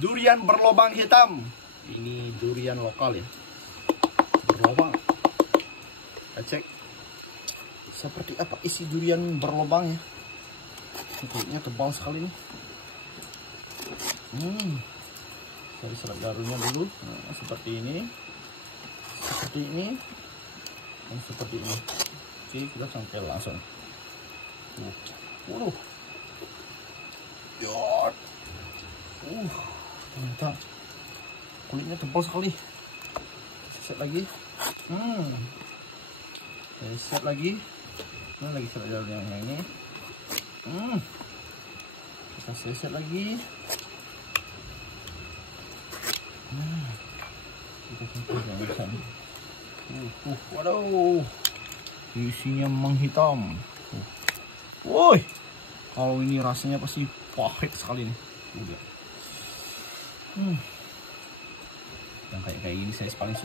Durian berlobang hitam. Ini durian lokal ya. Berlobang. Kita cek seperti apa isi durian berlobang ya. Kulitnya tebal sekali nih. Dari serat garunya dulu. Nah, seperti ini. Seperti ini. Dan seperti ini. Oke, kita sampai langsung. Yot. Ternyata kulitnya tebal sekali. Set lagi. Set lagi. Mana lagi serat garunya yang ini? Kita set lagi. Kita simpan. Waduh, isinya menghitam. Woi, kalau ini rasanya pasti pahit sekali nih. Udah. Yang kayak gini saya paling suka.